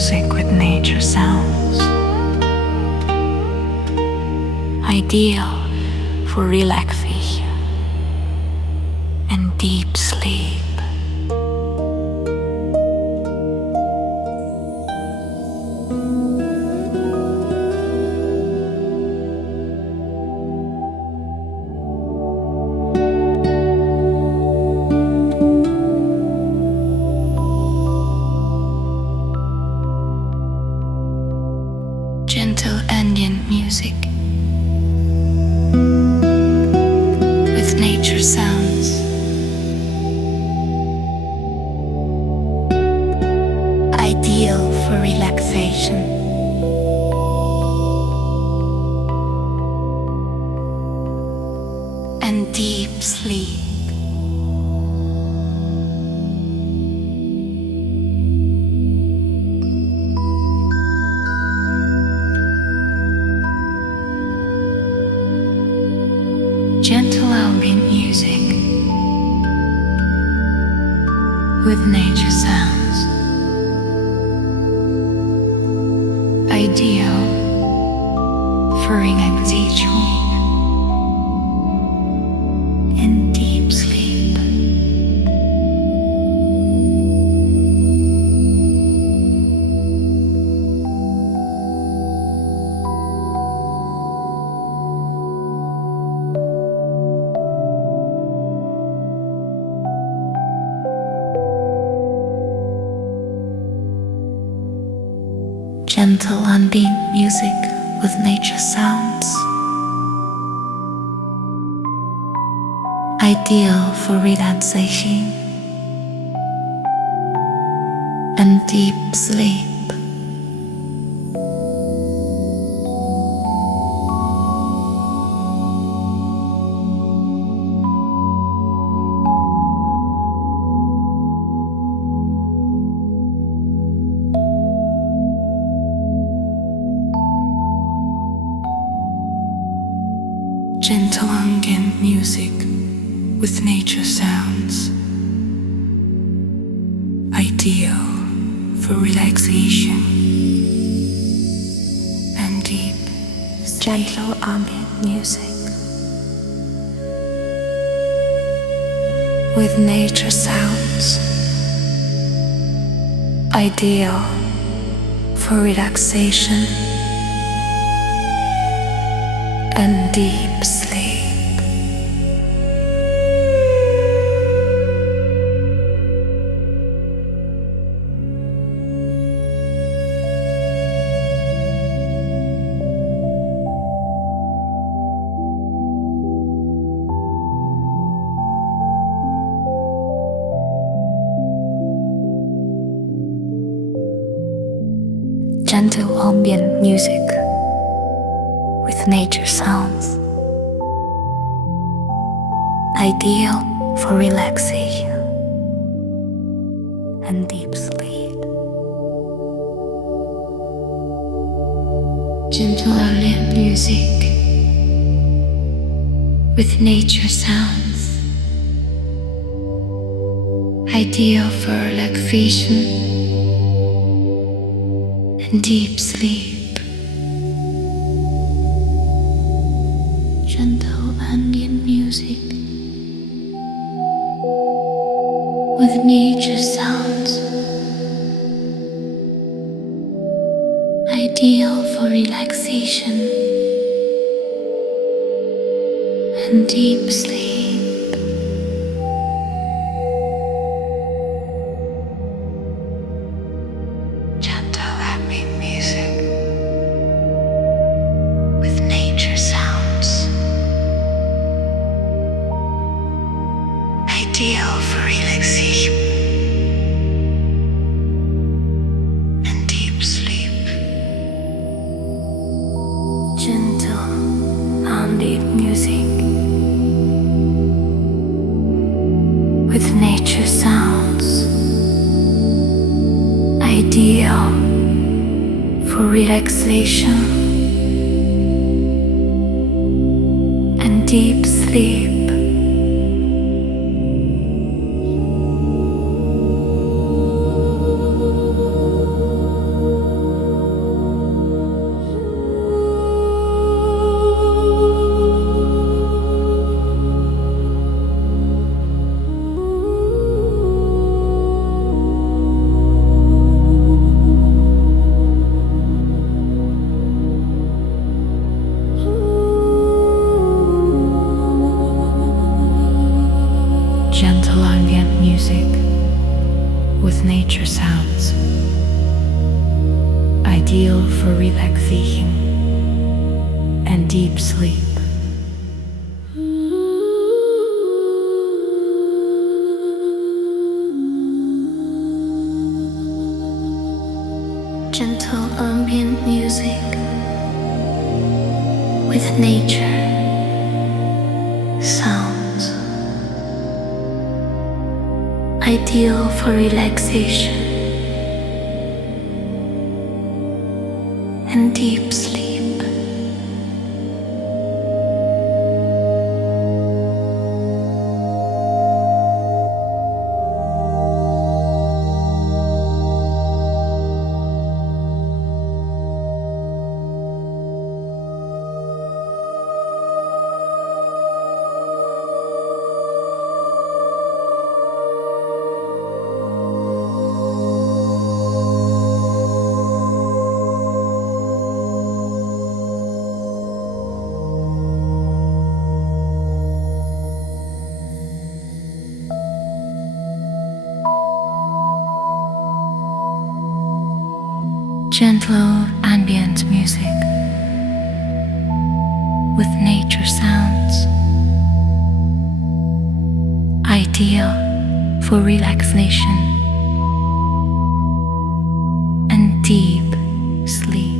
music with nature sounds. Ideal for relaxation and deep sleep. Gentle ambient music with nature sounds. Ideal for relaxation and deep sleep. Gentle ambient music with nature sounds. Ideal for relaxation and deep sleep. Gentle ambient music with nature sounds. Ideal for relaxation and deep sleep. Gentle ambient music with nature sounds. Ideal for relaxation and deep sleep. Gentle ambient music with nature sounds. Ideal for relaxation and deep sleep. Gentle ambient music with nature sounds. Ideal for relaxation and deep sleep. Gentle ambient music with nature sounds. Ideal for relaxation and deep sleep. Gentle ambient music with nature sounds. Ideal for relaxation and deep sleep. Gentle ambient music with nature sounds. Ideal for relaxation and deep sleep. Gentle ambient music with nature sounds. Ideal for relaxation and deep sleep. nature sounds, ideal for relaxation and deep sleep. Gentle ambient music with nature sounds, ideal for relaxation and deep sleep. Gentle ambient music with nature sounds, ideal for relaxation and deep sleep.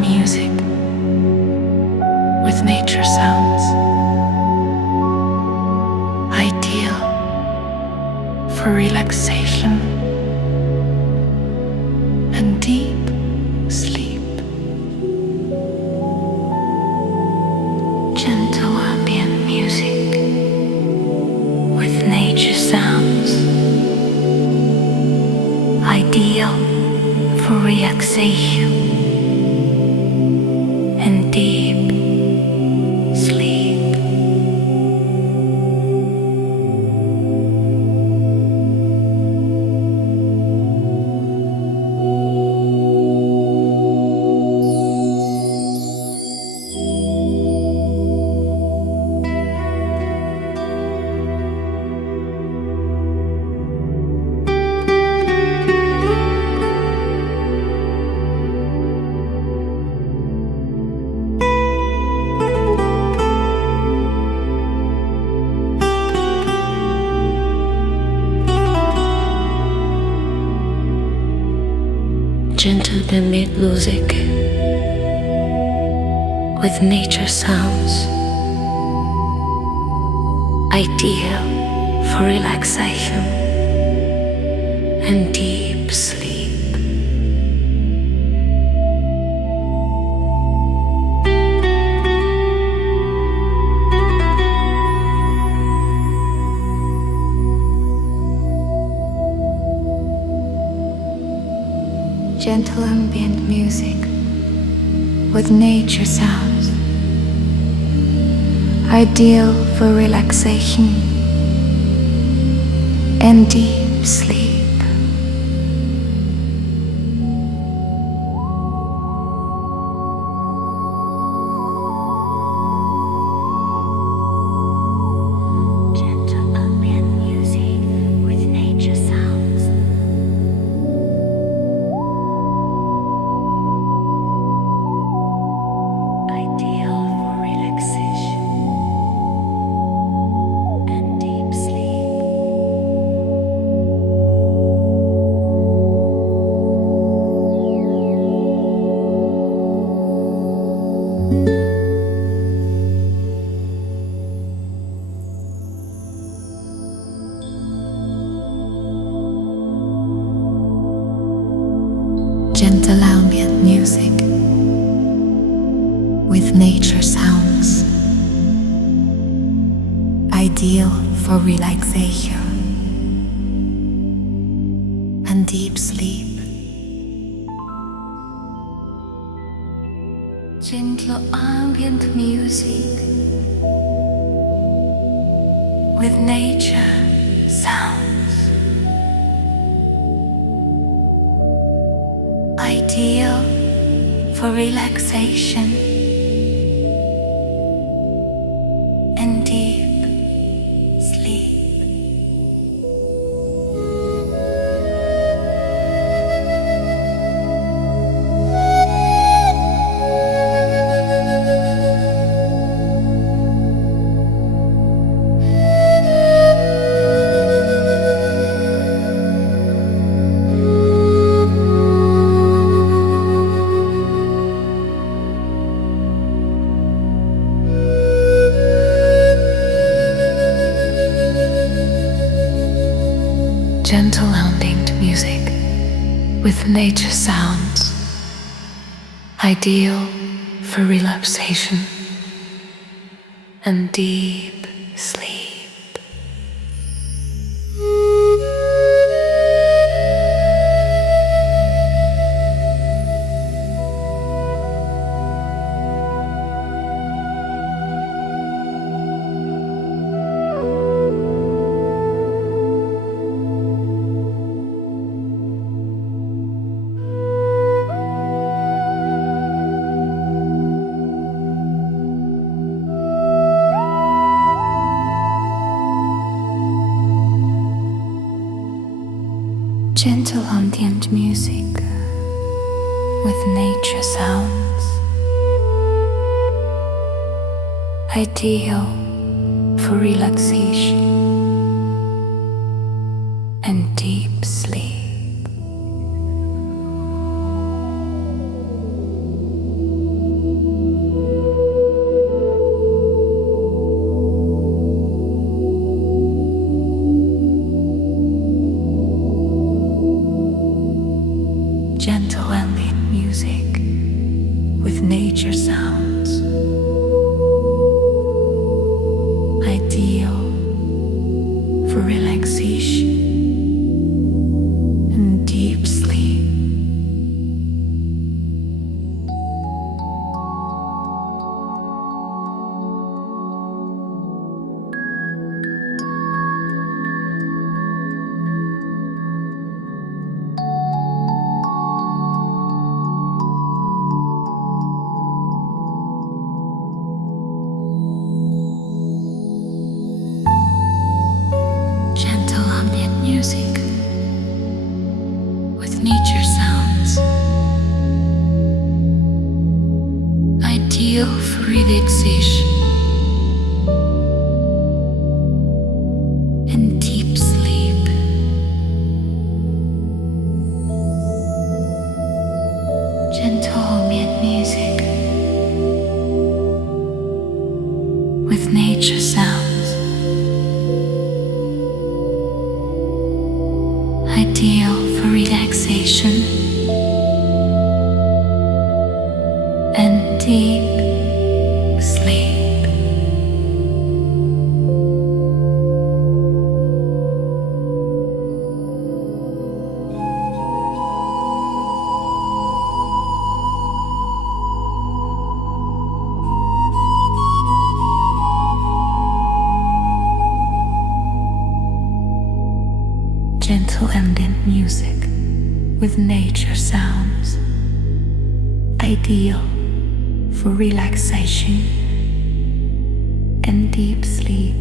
Music with nature sounds, ideal for relaxation and deep gentle ambient music with nature sounds, ideal for relaxation and deep sleep. Gentle ambient music with nature sounds, ideal for relaxation and deep sleep. Gentle ambient music with nature sounds, ideal for relaxation and deep sleep. Gentle ambient music with nature sounds, ideal for relaxation and deep sleep. Gentle ambient music with nature sounds, ideal for relaxation and deep sleep. Gentle ambient music with nature sounds, ideal for relaxation and deep sleep. Gentle ambient music with nature sounds, ideal for relaxation and deep sleep. Gentle ambient music with nature sounds, ideal for relaxation and deep sleep. Music with nature sounds, ideal for relaxation and deep sleep. with nature sounds, ideal for relaxation and deep sleep. Gentle ambient music with nature sounds, ideal for relaxation and deep sleep.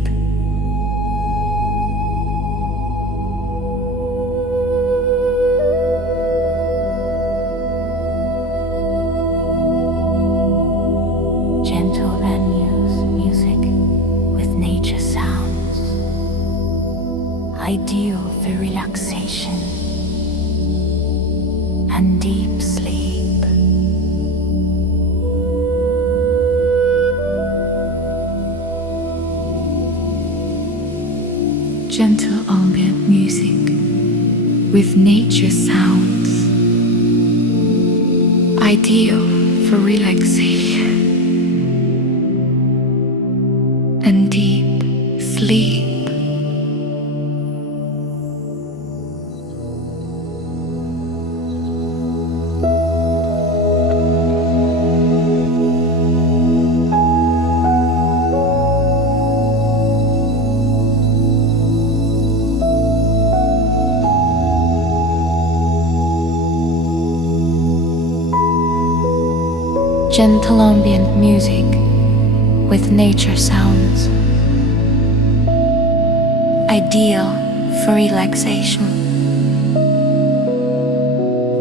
Gentle venues music with nature sounds, ideal for relaxation and deep sleep. Gentle ambient music with nature sounds, ideal for relaxation and deep sleep. Gentle ambient music with nature sounds, ideal for relaxation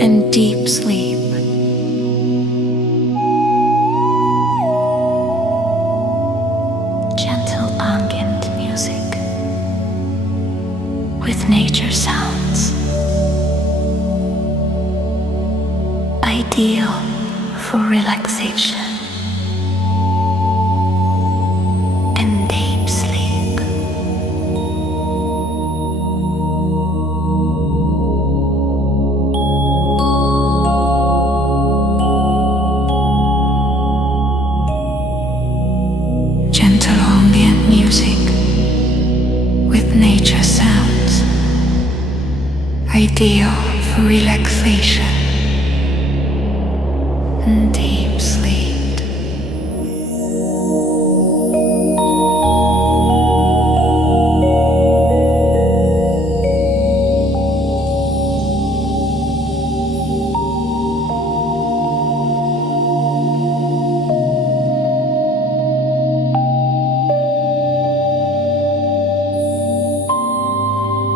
and deep sleep. Gentle ambient music with nature sounds, ideal for relaxation and deep sleep. Gentle ambient music with nature sounds, ideal for relaxation and deep sleep.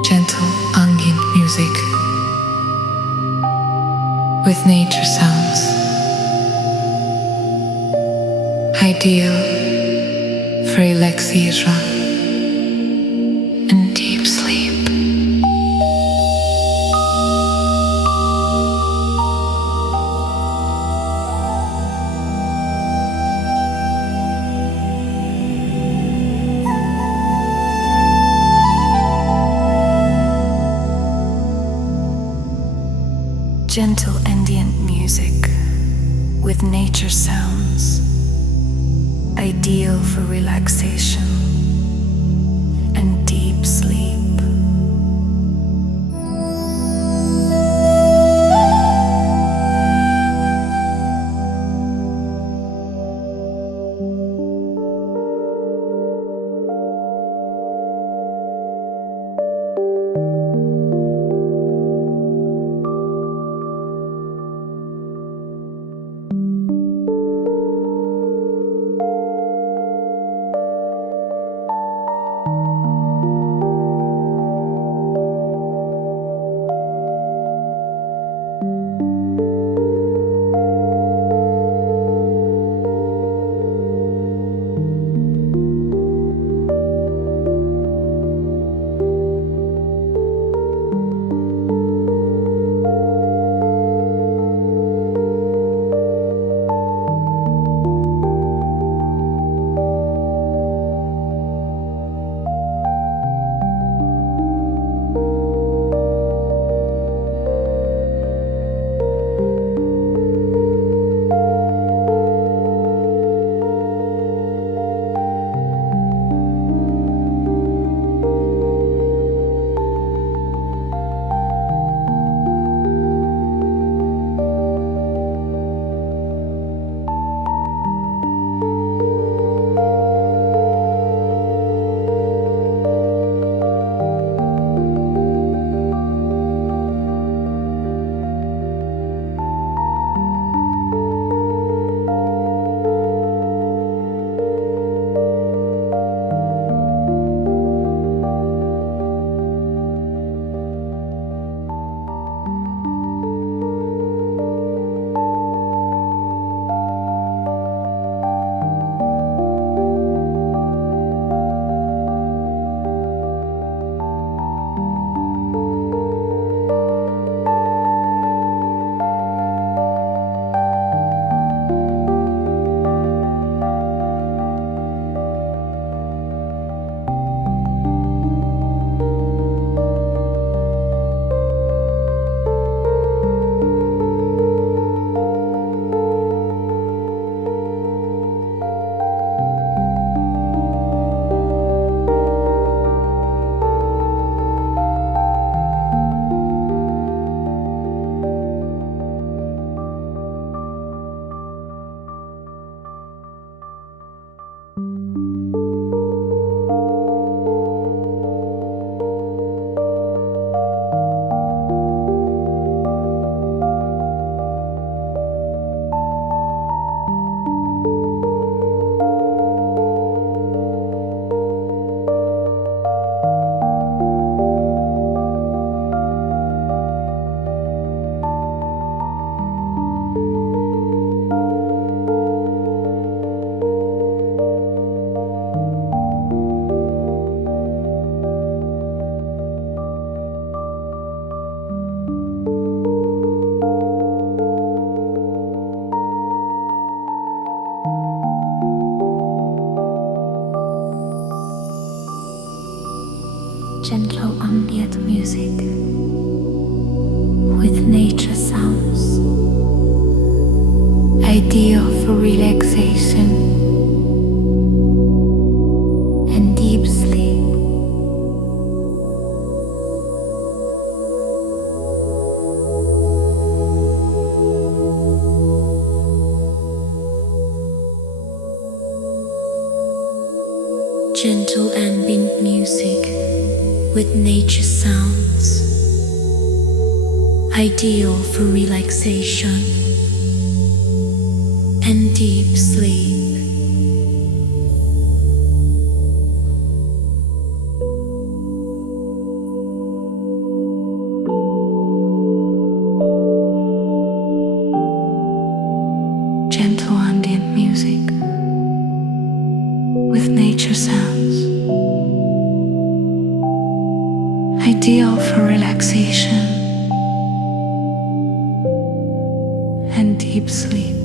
Gentle ambient music with nature sounds, ideal for relaxation and deep sleep. Gentle ambient music with nature sounds, ideal for relaxation and deep sleep. gentle ambient music with nature sounds, ideal for relaxation and deep sleep. Gentle ambient music with nature sounds, ideal for relaxation and deep sleep. Gentle ambient music with nature sounds, ideal for relaxation and deep sleep.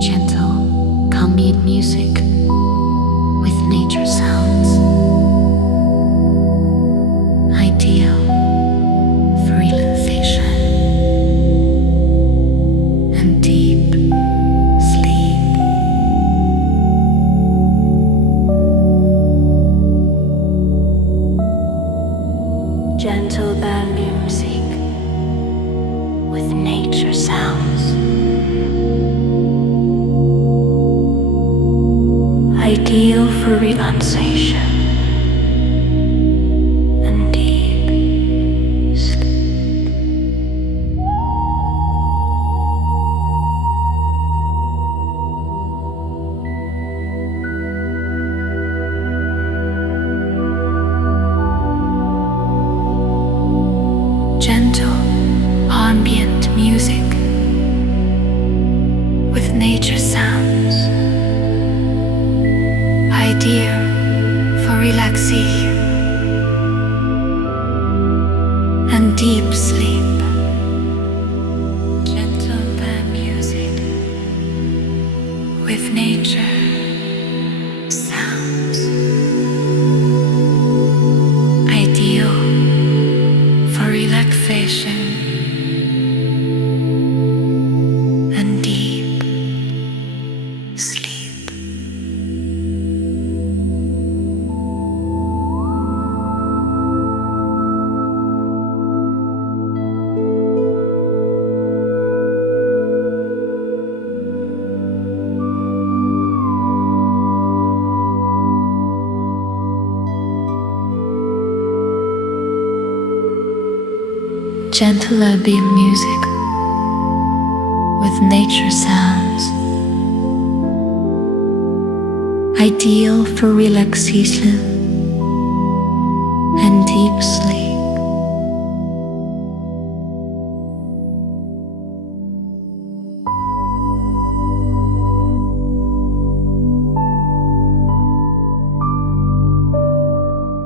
Gentle ambient music with nature sounds, ideal for relaxation and deep sleep. Gentle ambient music with nature sounds, ideal for relaxation and deep sleep. Gentle ambient music with nature sounds, ideal for relaxation and deep sleep. Gentle ambient music with nature sounds, ideal for relaxation and deep sleep. Gentle ambient music with nature sounds, ideal for relaxation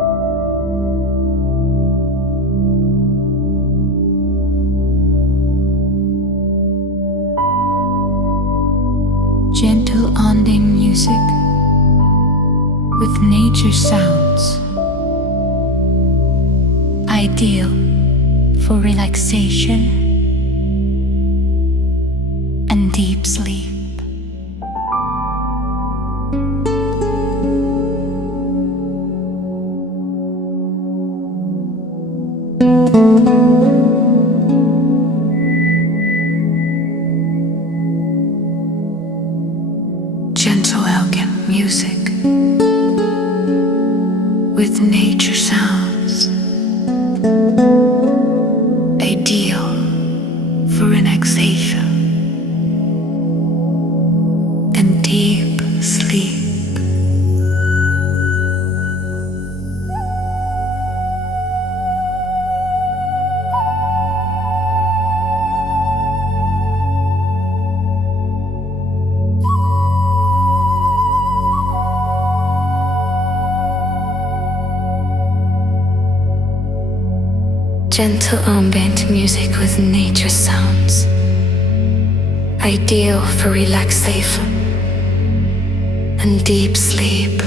and deep sleep. Gentle ambient music with nature sounds, ideal for relaxation and deep sleep. Gentle ambient music with nature sounds, ideal for relaxation and deep sleep. Gentle ambient music with nature sounds, ideal for relaxation and deep sleep.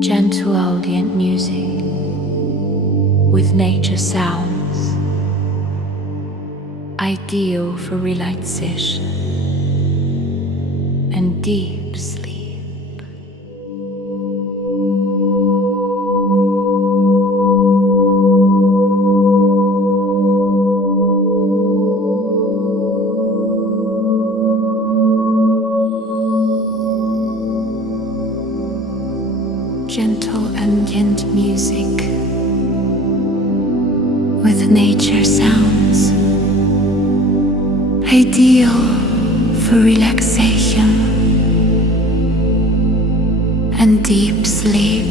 Gentle ambient music with nature sounds, ideal for relaxation and deep sleep. Gentle ambient music with nature sounds, ideal for relaxation and deep sleep.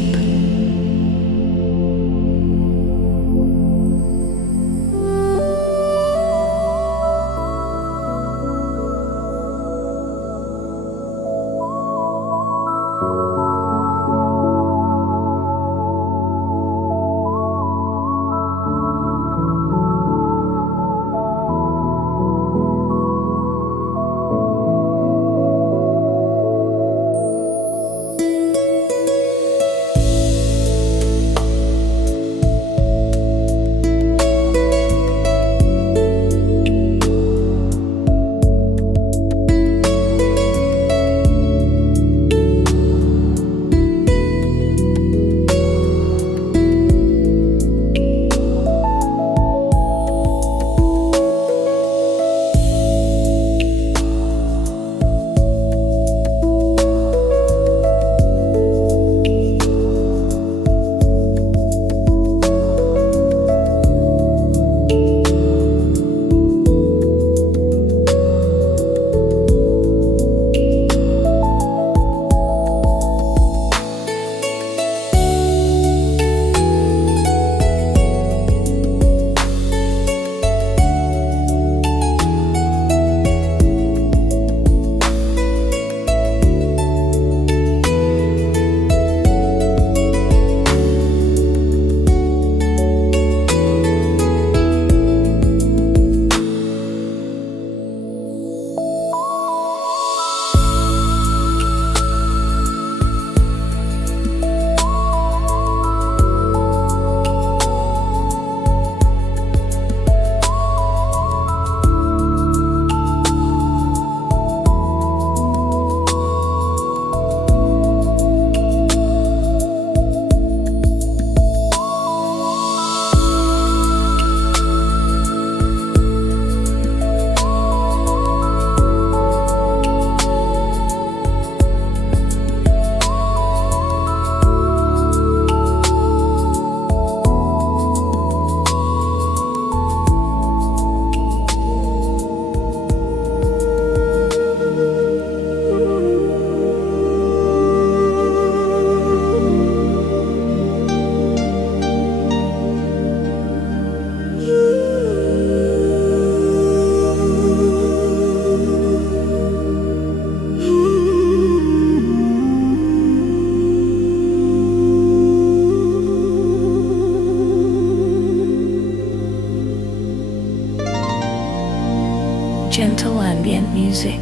Gentle ambient music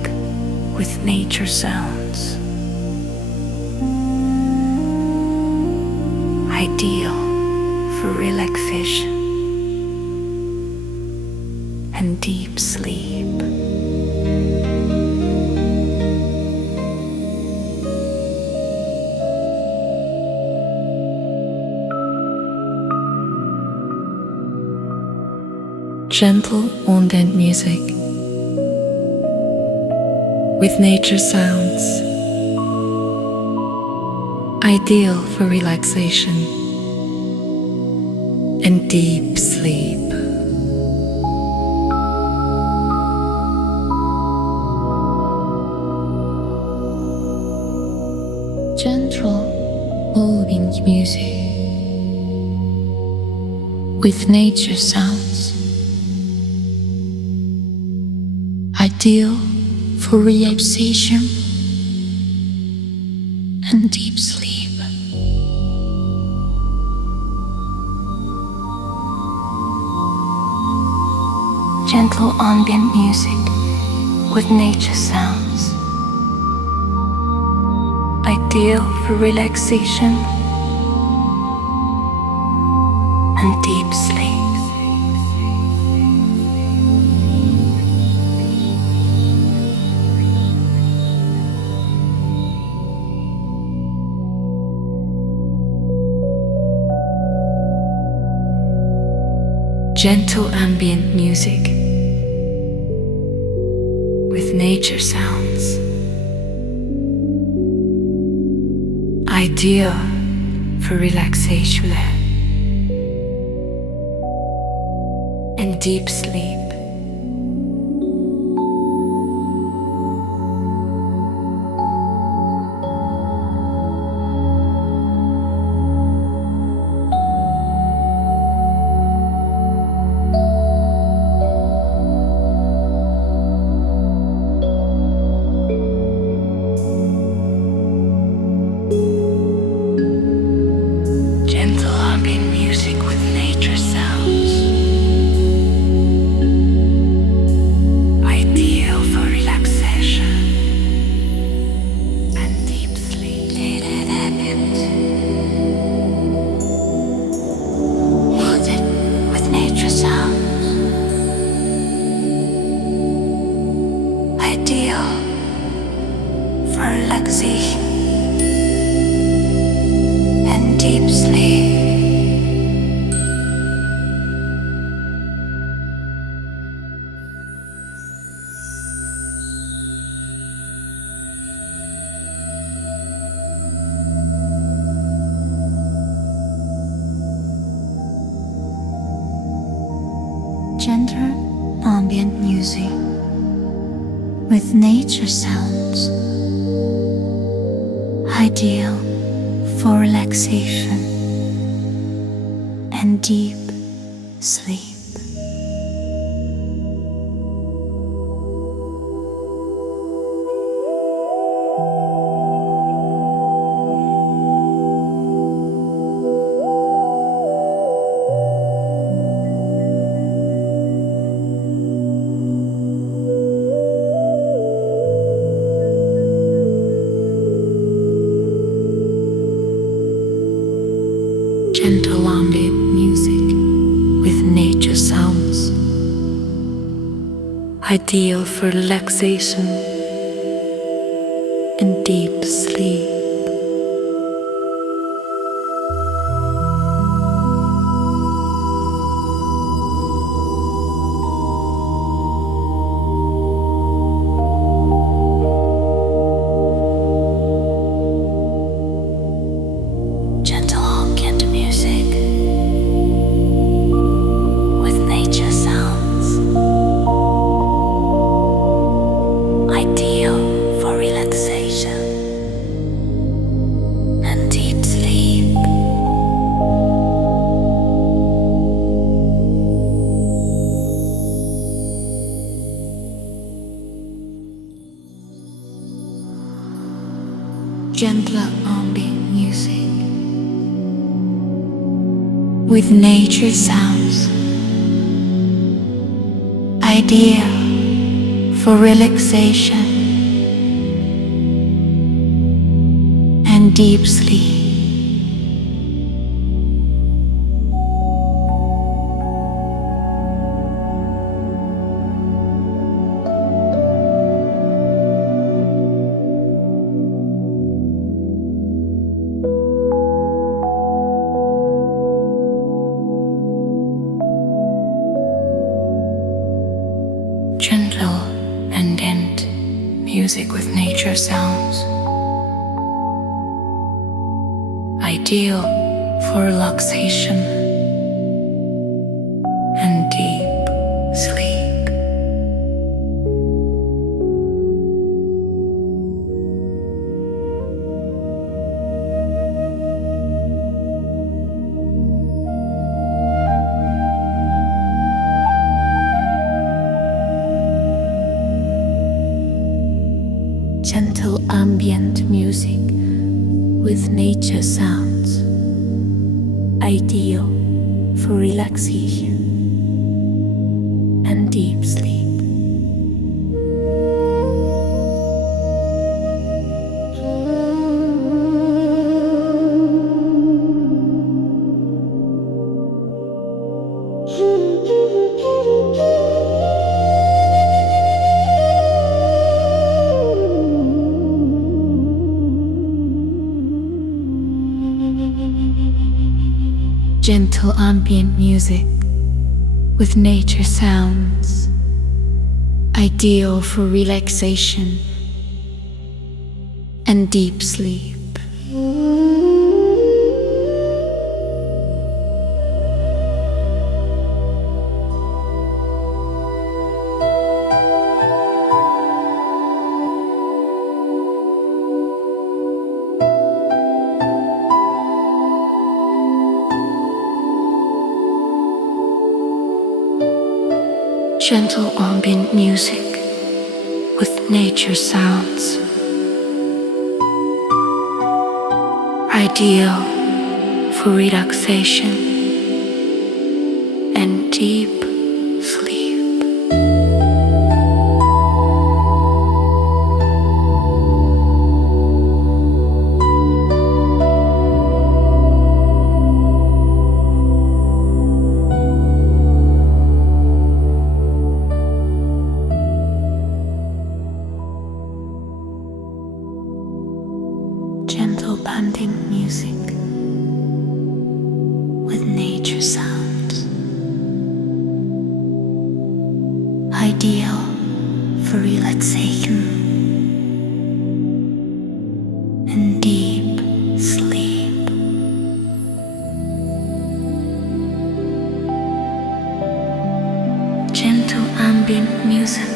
with nature sounds, ideal for relaxation and deep sleep. Gentle ambient music with nature sounds, ideal for relaxation and deep sleep. Gentle ambient music with nature sounds, ideal for relaxation and deep sleep. Gentle ambient music with nature sounds, ideal for relaxation and deep sleep. Gentle ambient music with nature sounds, ideal for relaxation and deep sleep. Gentle ambient music with nature sounds, ideal for relaxation and deep sleep. Music with nature sounds, ideal for relaxation and deep sleep. Gentle ambient music with nature sounds, ideal for relaxation and deep sleep. Gentle ambient music with nature sounds, ideal for relaxation and deep sleep. Gentle ambient music with nature sounds, ideal for relaxation and deep sleep. Gentler ambient music with nature sounds, ideal for relaxation and deep sleep. Gentle ambient music with nature sounds, ideal for relaxation and deep sleep. ambient music with nature sounds, ideal for relaxation and deep sleep. Gentle ambient music with nature sounds, ideal for relaxation and deep sleep. Gentle ambient music with nature sounds, ideal for relaxation and deep sleep. Gentle banding music with nature sounds, ideal for relaxation and deep sleep. Gentle ambient music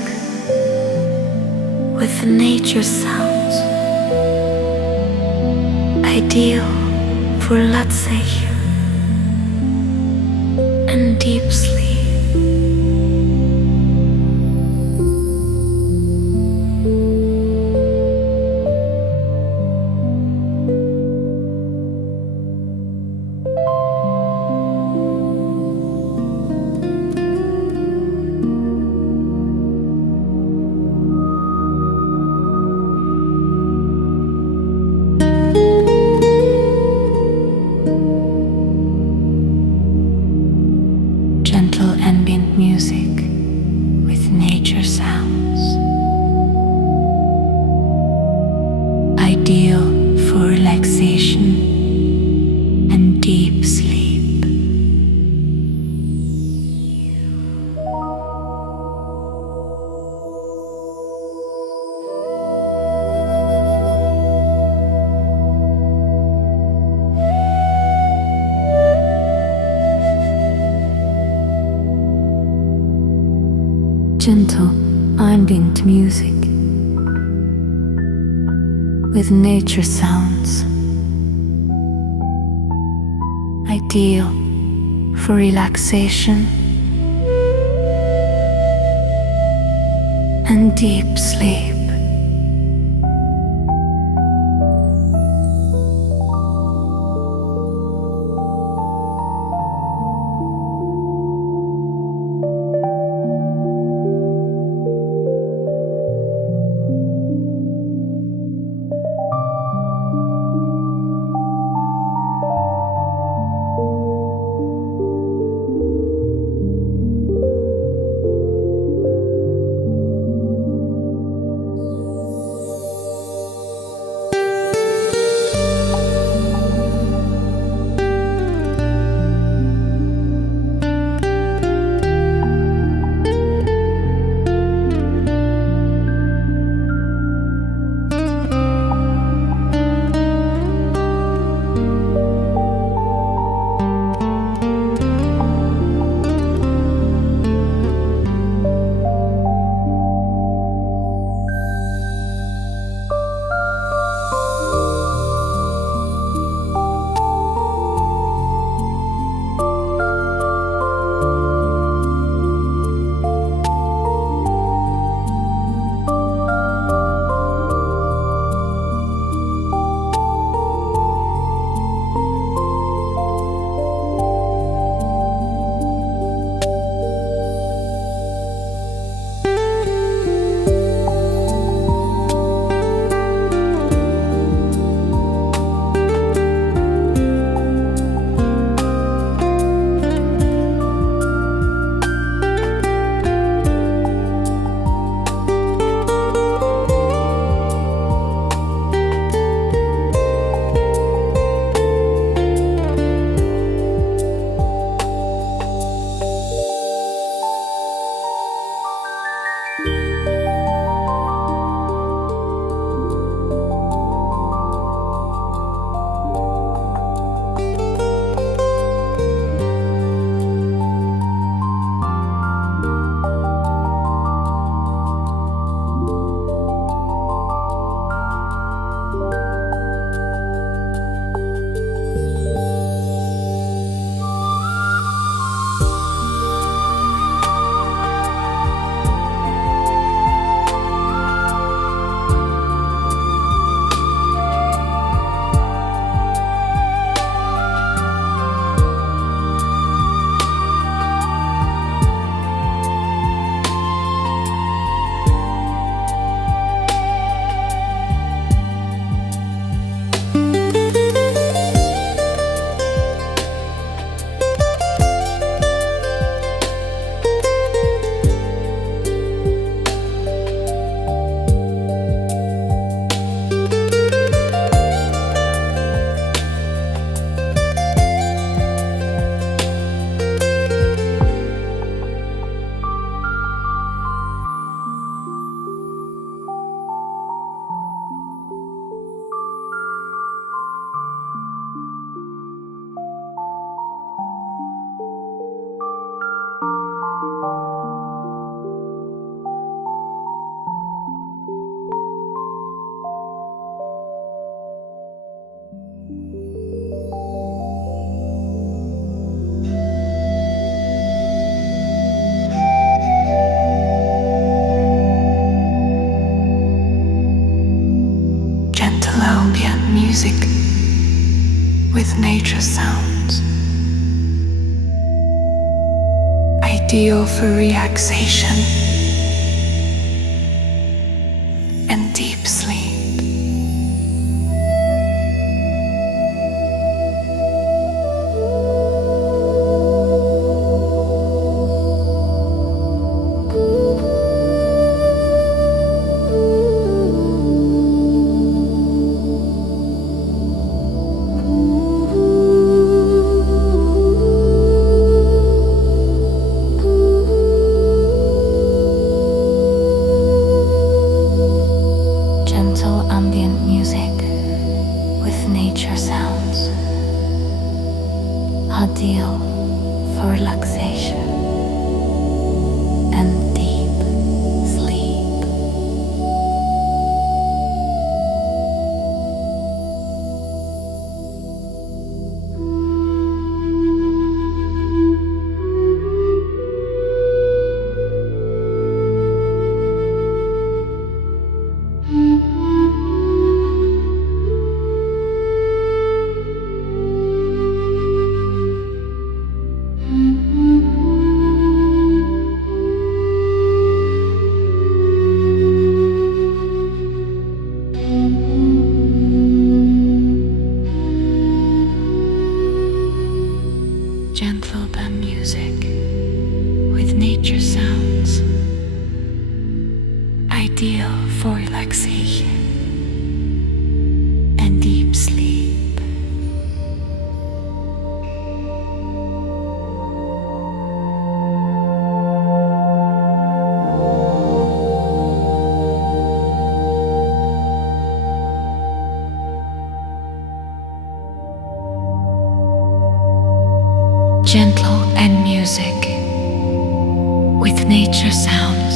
with nature sounds, ideal for relaxation and deep sleep. Gentle ambient music with nature sounds, ideal for relaxation and deep sleep. Gentle ambient music with nature sounds, ideal for relaxation and deep sleep. ideal for relaxation and deep sleep. Gentle ambient music with nature sounds, ideal for relaxation and deep sleep. Gentle band music with nature sounds, ideal for relaxation and deep sleep. Gentle and music with nature sounds.